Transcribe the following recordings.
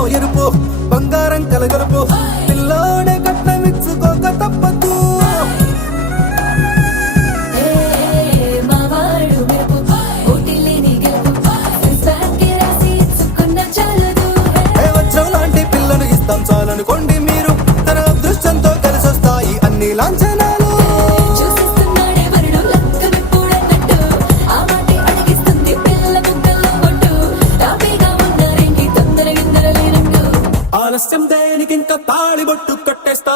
కళ్ళేమో ఎరుపు బంగారం కలగలుపు పిల్లోడే కట్నమిచ్చుకోక తప్పదు వజ్రం లాంటి పిల్లను ఇస్తాం చాలనుకోండి మీరు తన అదృష్టంతో కలిసొస్తాయి అన్ని లాంఛనాలు ఆలస్యం దేనికి ఇంకా తాళిబొట్టు కట్టేస్తా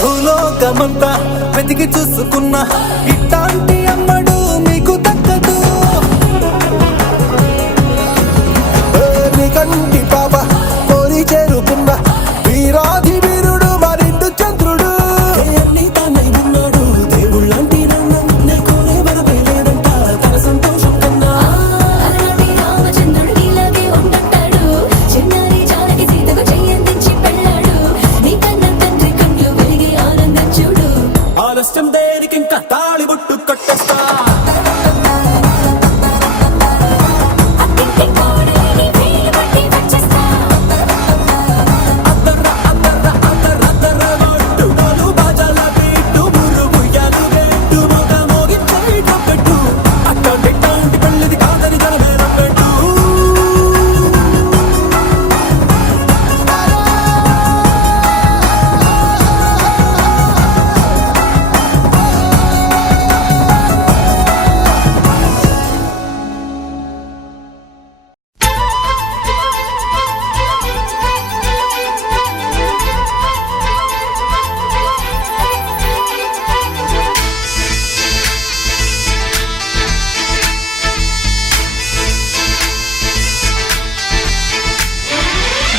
భూలోకమంతా వెతికి చూసుకున్నా ఇట్లాంటి అమ్మడు మీకు దక్కదు కంటి పాప కోరి చేరుకున్న వీరాధి వీరుడు మరిండు చంద్రుడు అన్ని తానై ఉన్నాడు దేవుళ్ళంటి నన్ను కోరే వరపై లేదంట తన సంతోషం కన్నా రామచంద్రుడు ఇలాగే ఉండంటాడు చిన్నారి జానకి సీతకు చెయ్యందించి పెళ్ళాడు నీ కన్న తండ్రి కండ్లు వెలిగి ఆనందం చూడు ఆలస్యం దేనికి ఇంకా తాళిబొట్టు కట్టేస్తా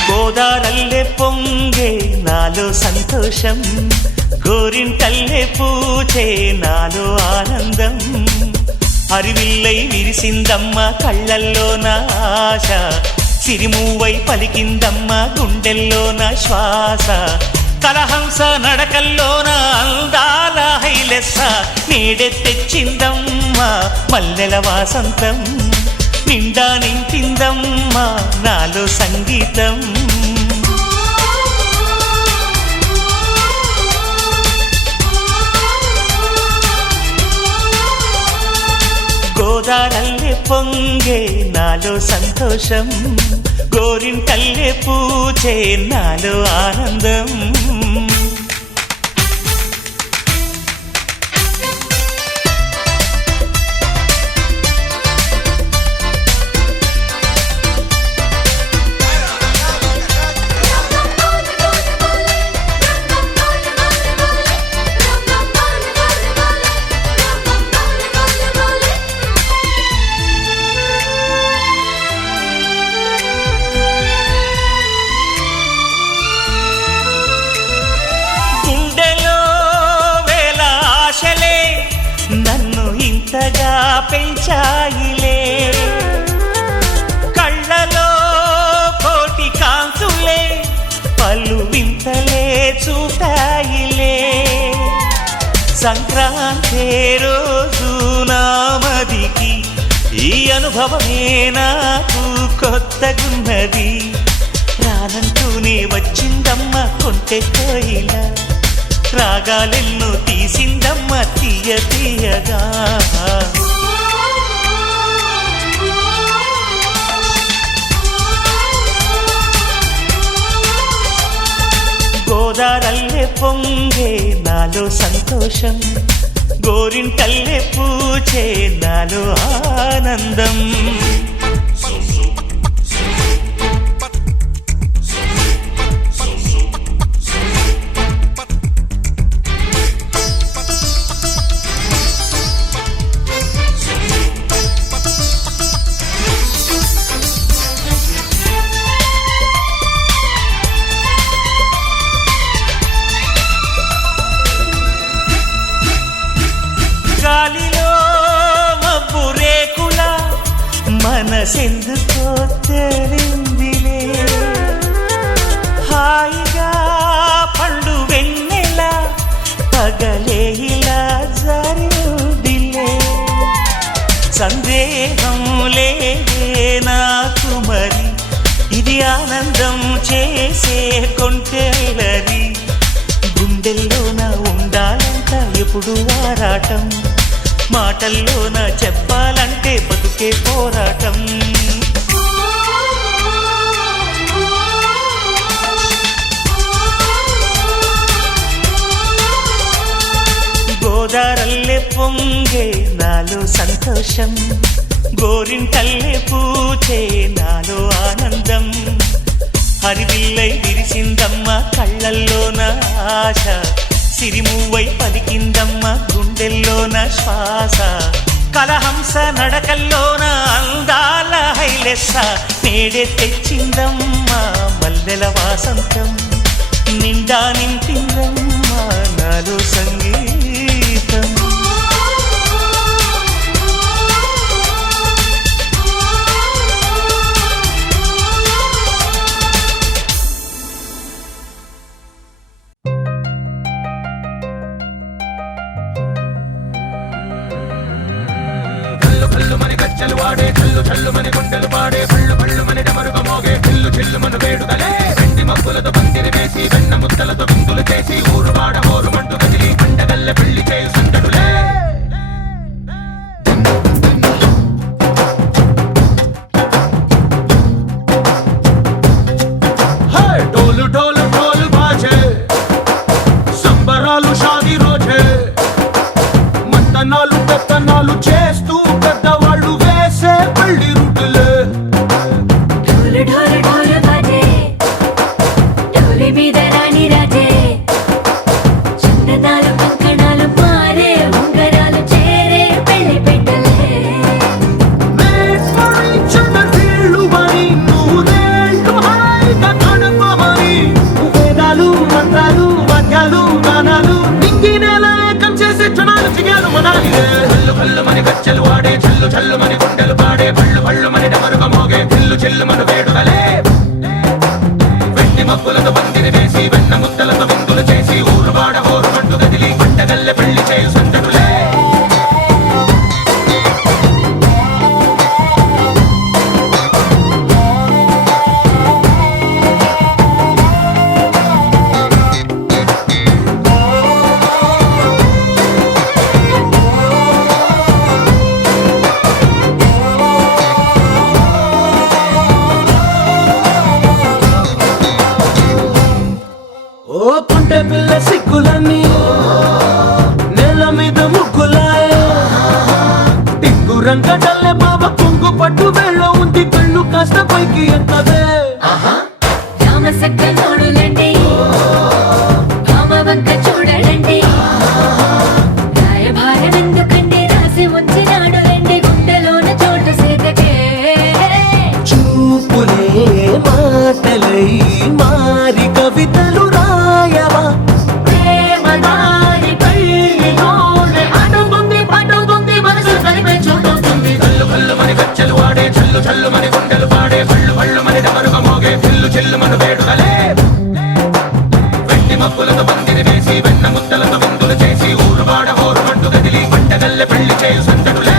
గోదారల్లే పొంగే నాలో సంతోషం గోరింటల్లే పూచే నాలో ఆనందం హరివిల్లై విరిసిందమ్మ కళ్ళల్లో నా ఆశ సిరిమూవై పలికిందమ్మ గుండెల్లో నా శ్వాస కలహంస నడకల్లోన అందాల హైలెస్స నీడే తెచ్చిందమ్మ మల్లెల వాసంతం నిండా నింపిందమ్మా నాలో సంగీతం గోదారల్లే పొంగే నాలో సంతోషం గోరింటల్లే పూచే నాలో ఆనందం ఇంతగా పెంచాయిలే కళ్ళలో కోటి కాంతులే పలు వింతలే చూపాయిలే సంక్రాంతి రోజు నామదికి ఈ అనుభవమే నాకు కొత్తగున్నది రానంటూనే వచ్చిందమ్మ కొంటె కోయిల రాగాలెన్నో తీసిందమ్మ తీయ తీయగా గోదారల్లే పొంగే నాలో సంతోషం గోరింటల్లే పూచే నాలో ఆనందం మనసెందుకో తెలిందిలే హాయిగా పండు వెన్నెల పగలే ఇలా జారిందిలే సందేహం లేదే నాకు మరి ఇది ఆనందం చేసే కొంటెలరి గుండెల్లోన ఉండాలంట ఎప్పుడు ఆరాటం మాటల్లోన చెప్పాలంటే బతుకే పోరాటం గోదారల్లే పొంగే నాలో సంతోషం గోరింటల్లే పూచే నాలో ఆనందం హరివిల్లై విరిసిందమ్మ కళ్ళల్లోన ఆశ సిరిమువై పలికిందమ్మ గుండెల్లోన శ్వాస కలహంస నడకల్లోన అందాల హైలెస్స నేడే తెచ్చిందమ్మ మల్లెల వాసంతం నిండా నింపిందమ్మ నాలో సంగీతం గజ్జలు వాడే చల్లు చల్లు మని గుండెలు పాడే పళ్ళు పళ్ళు మని డమరుగ మోగే చిల్లు చిల్లు మన వేడుదలే వెండి మబ్బులతో పందిరి వేసి వెన్న ముద్దలతో విందులు చేసి ఊరు వాడ ఊరు మంటు కదిలి పండగల్లె పెళ్లి చేయు సందడులే డోలు డోలు డోలు బాజే సంబరాలు షాదీ రోజే మంతనాలు పెత్తనాలు చేస్తూ పెద్దవాళ్ళు వేసే పెళ్లి రుటులే ఢోలు ఢోలు ఢోలు బాజే ఢోలి మీద రాణి రాజే చందనాలు కంకణాలు మారే ఉంగరాలు చేరే పెళ్లి పెట్టలే చిన్నీళ్ళుమని నూరేళ్ళు హాయిగా గడపమని వేదాలు మంత్రాలు వాద్యాలు గానాలు నింగి నేల ఏకం చేసే క్షణాలు చిగాలు మనాలి కళ్ళు కళ్ళు మని గజ్జలు వాడే చల్లు చల్లు మని గుండెలు పాడే పళ్ళు పళ్ళు మని డమరుగ మోగే చిల్లు చిల్లు మన వేడుదలే వెండి మబ్బులతో పందిరి వేసి వెన్న ముద్దలతో విందులు చేసి ఊరు వాడ ఊరు మంటు గదిలి పండగల్లె పెళ్లి చేయు సందడులే ఓ పుంటె పిల్ల సిక్కులన్నీ నేల మీద ముగ్గులాయ టింగు రంగడల్లె బాబా కొంగు పట్టు వెళ్ళ ఉంది కళ్ళు కాస్త పైకి ఎత్తవే రామ సక్క నోడులండి రామ వంక చూడడండి రాయభారం ఎందుకండి రాసి ఉంచినాడు రండి గుండెలోన చోటు సేతకే చూపులే మాటలై మారి కవితలు రాయవా ప్రేమ దారి పెళ్లిలోనే అడుగుంది పడుగుంది మనసు కలిపే చోటవుతుంది కళ్ళు కళ్ళు మని గజ్జలు వాడే చల్లు చల్లు మని గుండెలు పాడే పళ్ళు పళ్ళు మని డమరుగ మోగే చిల్లు చిల్లు మన వేడుదలే వెండి మబ్బులతో పందిరి వేసి వెన్న ముద్దలతో విందులు చేసి ఊరు వాడ ఊరు మంటు గదిలి పండగల్లె పెళ్లి చేయు సందడులే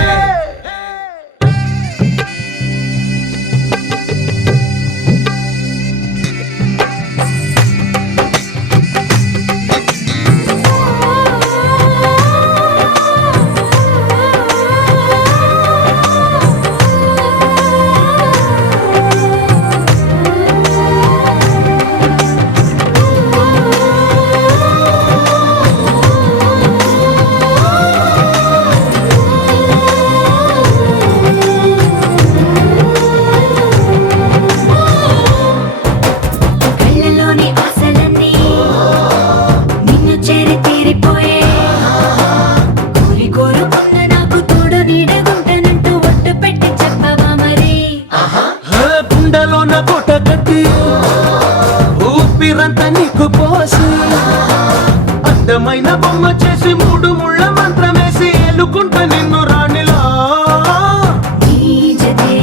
కళ్ళలోని ఆశలన్నీ నిన్ను చేరి తీరిపోయే కోరి కోరుకున్న నాకు తోడు నీడగుంటానంటూ ఒట్టు పెట్టి చెప్పవా మరి గుండెలోన కోట కట్టి ఊపిరంతా నీకు పోసి అందమైన బొమ్మ చేసి మూడు ముళ్ళ మంత్రమేసి ఎలుకుంట నిన్ను రాణిలా నీ జతే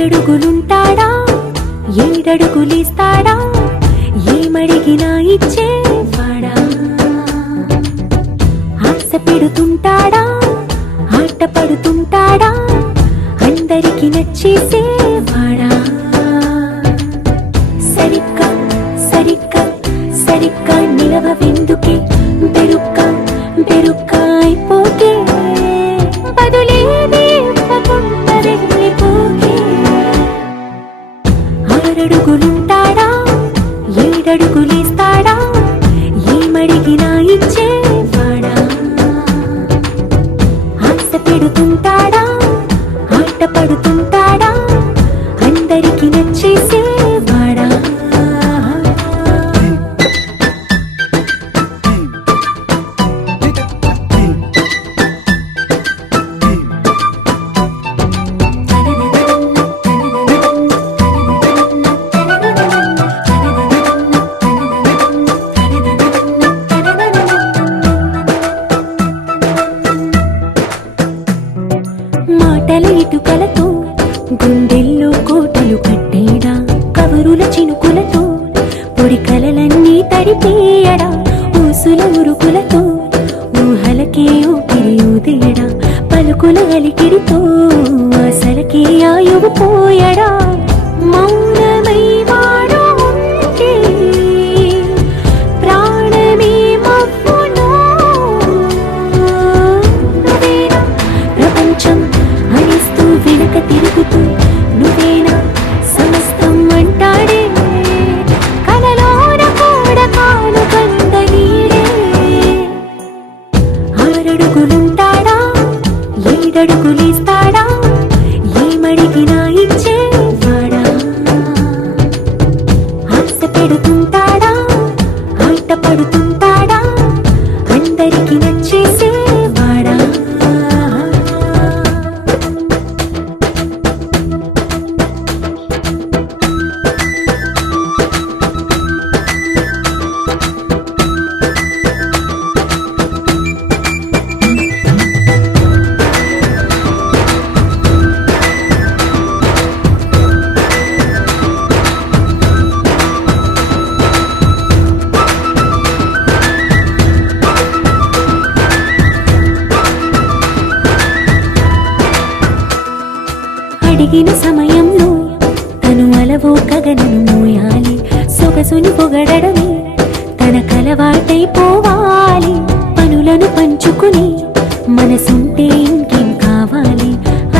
ఆరడుగులుంటాడా ఏడడుగులిస్తాడా ఏమడిగినా ఇచ్చేవాడా ఆశ పెడుతుంటాడా ఆట పడుతుంటాడా అందరికి నచ్చేసేవాడా సరిగ్గా సరిగ్గా సరిగ్గా నిలవెందుకే బెరుక్క బెరుక్క అయిపోకే బదులేది ఇవ్వకుండా వెళ్ళిపోకే ఆరడుగులుంటాడా ఏడడుగులిస్తాడా ఏమడిగినా ఇచ్చేవాడా ఆశ పెడుతుంటాడా ఆట పడుతుంటాడా అందరికి నచ్చేసేవాడా మాటల ఇటుకలతో గుండెల్లో కోటలు కట్టేడా కవరుల చినుకులతో పొడి కలలన్నీ తడిపేయడా ఊసుల ఉరుకులతో ఊహలకే ఊపిరి ఊదేయడా పలుకుల అలికిడితో అసలకే ఆయువు పోయడా మౌనమై వాడు ఉంటే ప్రాణమే మవ్వునో నువ్వేనా ప్రపంచం అనిస్తూ వెనక తిరుగుతూ నువ్వేనా సమస్తం అంటాడే కలలోన కూడా కాను కంద నీడే ఆరడుగులుంటాడా ఏడడుగులిస్తాడా ఏమడిగినా ఇచ్చేవాడా ఆశ పెడుతుంటాడా ఆట పడుతుంటాడా అందరికి నచ్చేసేవాడా అడిగిన సమయంలో తను అలవో కగనను మోయాలి సొగసుని పొగడమే తన కలవాటైపోవాలి పనులను పంచుకుని మనసుంటే ఇంకేం కావాలి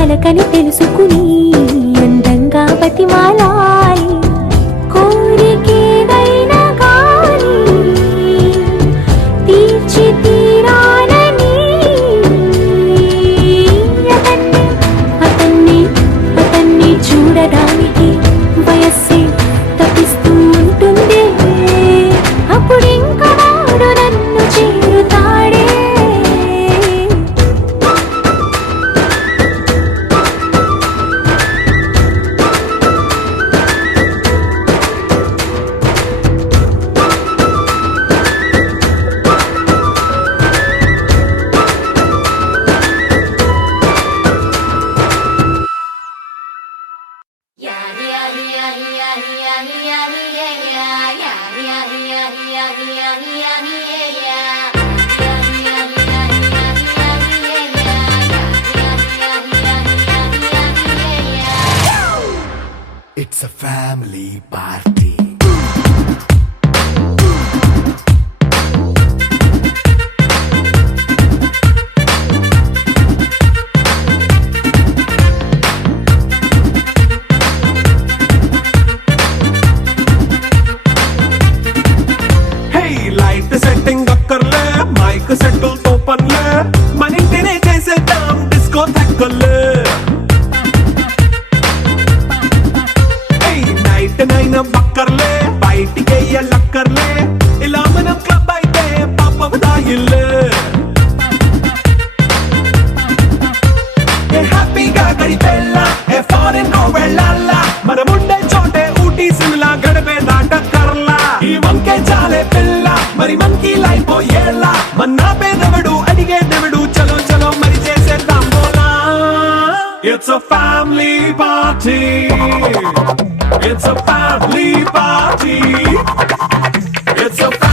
అలకని తెలుసుకుని అందంగా బతిమాలాలి కోరికేదైనా కానీ తీర్చి తీరాలని అతన్ని చూడడానికి వయస్సే తప్పిస్తూ ఉంటుంది అప్పుడింకా వాడు నన్ను చేరుతాడే It's a family party. Hey, light setting అక్కర్లే మైక్ సెట్టుల్ తో పనిలే మన ఇంటినే చేసేద్దాం డిస్కో తక్కర్లే నైట్ నైన్ బక్కర్లే బయటికి లక్కర్లే ఇలా మనం క్లబ్ అయితే పాపం దాయిల్లే హ్యాపీగా గడిపెళ్ళా ఏ ఫారెన్ కో వెళ్ళాలా మనం ఉండే చోటే ఊటీ సిమ్లా గడిపే దాటక్కర్లా ఈ వంకే చాలే పిల్ల మరి మనకి లైఫ్ ఏళ్ళ మన్నా పేదవడు అడిగే దేవుడు చలో చలో మరి చేసేద్దాం బోలా It's a family party. It's a family party. It's a